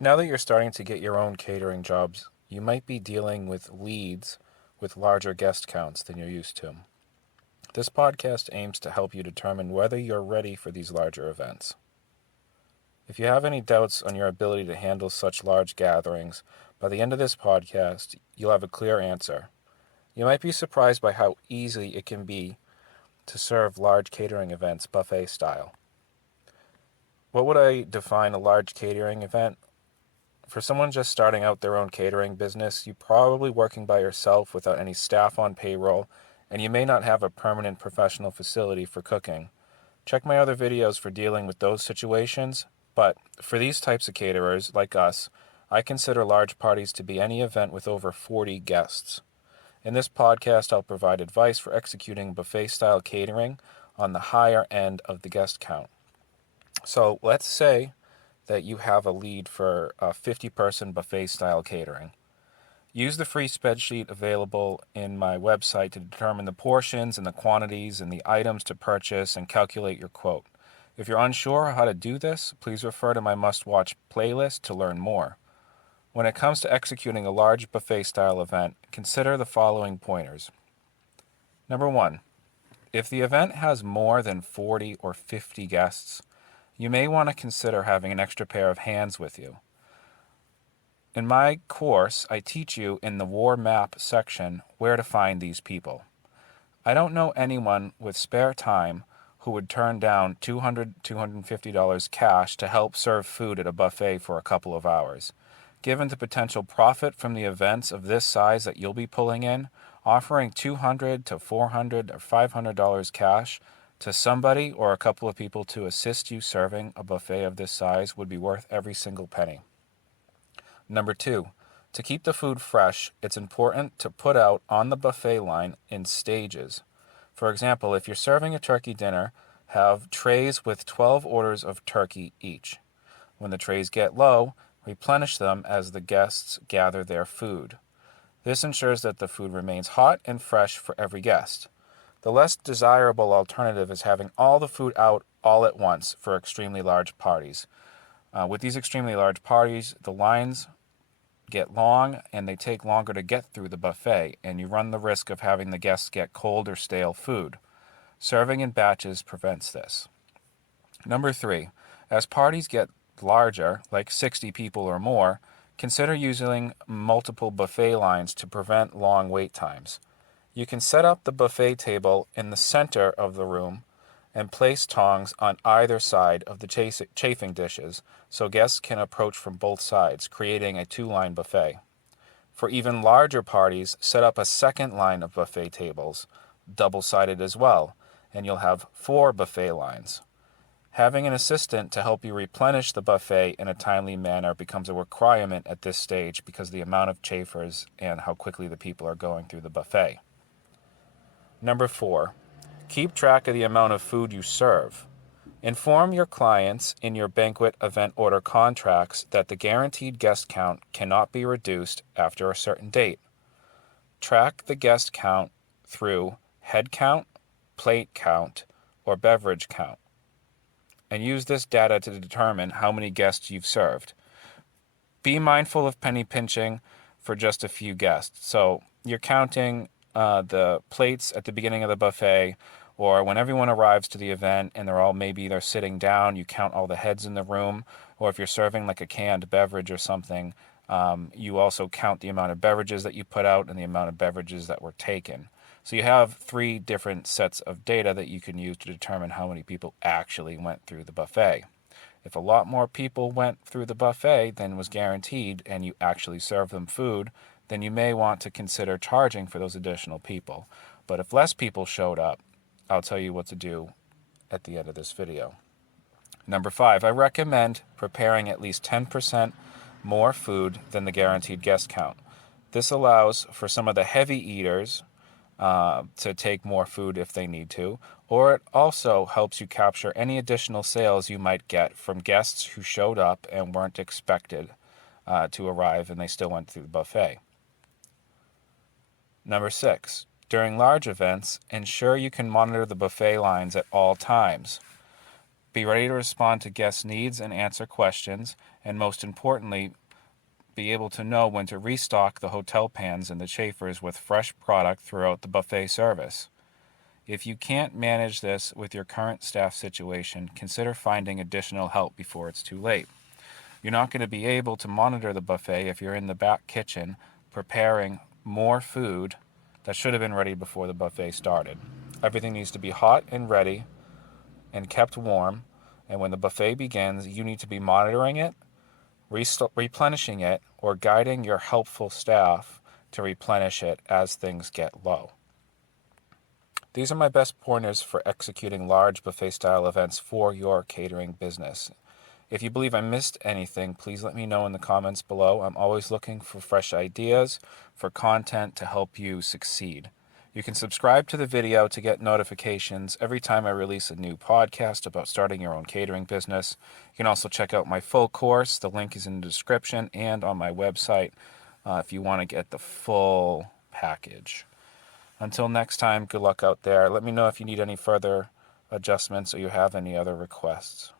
Now that you're starting to get your own catering jobs, you might be dealing with leads with larger guest counts than you're used to. This podcast aims to help you determine whether you're ready for these larger events. If you have any doubts on your ability to handle such large gatherings, by the end of this podcast, you'll have a clear answer. You might be surprised by how easy it can be to serve large catering events buffet style. What would I define a large catering event? For someone just starting out their own catering business, you're probably working by yourself without any staff on payroll, and you may not have a permanent professional facility for cooking. Check my other videos for dealing with those situations, but for these types of caterers, like us, I consider large parties to be any event with over 40 guests. In this podcast, I'll provide advice for executing buffet-style catering on the higher end of the guest count. So let's say that you have a lead for a 50-person buffet-style catering. Use the free spreadsheet available in my website to determine the portions and the quantities and the items to purchase and calculate your quote. If you're unsure how to do this, please refer to my must-watch playlist to learn more. When it comes to executing a large buffet-style event, consider the following pointers. Number 1. If the event has more than 40 or 50 guests, you may want to consider having an extra pair of hands with you. In my course, I teach you in the War Map section where to find these people. I don't know anyone with spare time who would turn down $200, $250 cash to help serve food at a buffet for a couple of hours. Given the potential profit from the events of this size that you'll be pulling in, offering $200 to $400 or $500 cash to somebody or a couple of people to assist you serving a buffet of this size would be worth every single penny. Number 2, to keep the food fresh, it's important to put out on the buffet line in stages. For example, if you're serving a turkey dinner, have trays with 12 orders of turkey each. When the trays get low, replenish them as the guests gather their food. This ensures that the food remains hot and fresh for every guest. The less desirable alternative is having all the food out all at once for extremely large parties. With these extremely large parties, the lines get long and they take longer to get through the buffet, and you run the risk of having the guests get cold or stale food. Serving in batches prevents this. Number 3, as parties get larger, like 60 people or more, consider using multiple buffet lines to prevent long wait times. You can set up the buffet table in the center of the room and place tongs on either side of the chafing dishes so guests can approach from both sides, creating a 2-line buffet. For even larger parties, set up a second line of buffet tables, double-sided as well, and you'll have 4 buffet lines. Having an assistant to help you replenish the buffet in a timely manner becomes a requirement at this stage because of the amount of chafers and how quickly the people are going through the buffet. Number 4, keep track of the amount of food you serve. Inform your clients in your banquet event order contracts that the guaranteed guest count cannot be reduced after a certain date. Track the guest count through head count, plate count, or beverage count, and use this data to determine how many guests you've served. Be mindful of penny pinching for just a few guests. So you're counting the plates at the beginning of the buffet, or when everyone arrives to the event and they're sitting down, you count all the heads in the room. Or if you're serving like a canned beverage or something, you also count the amount of beverages that you put out and the amount of beverages that were taken. So you have 3 different sets of data that you can use to determine how many people actually went through the buffet. If a lot more people went through the buffet than was guaranteed and you actually served them food, then you may want to consider charging for those additional people. But if less people showed up, I'll tell you what to do at the end of this video. Number 5, I recommend preparing at least 10% more food than the guaranteed guest count. This allows for some of the heavy eaters to take more food if they need to, or it also helps you capture any additional sales you might get from guests who showed up and weren't expected to arrive and they still went through the buffet. Number 6, during large events, ensure you can monitor the buffet lines at all times. Be ready to respond to guest needs and answer questions, and most importantly, be able to know when to restock the hotel pans and the chafers with fresh product throughout the buffet service. If you can't manage this with your current staff situation, consider finding additional help before it's too late. You're not going to be able to monitor the buffet if you're in the back kitchen preparing more food that should have been ready before the buffet started. Everything needs to be hot and ready and kept warm, and when the buffet begins, you need to be monitoring it, replenishing it, or guiding your helpful staff to replenish it as things get low. These are my best pointers for executing large buffet-style events for your catering business. If you believe I missed anything, please let me know in the comments below. I'm always looking for fresh ideas for content to help you succeed. You can subscribe to the video to get notifications every time I release a new podcast about starting your own catering business. You can also check out my full course. The link is in the description and on my website if you want to get the full package. Until next time, good luck out there. Let me know if you need any further adjustments or you have any other requests.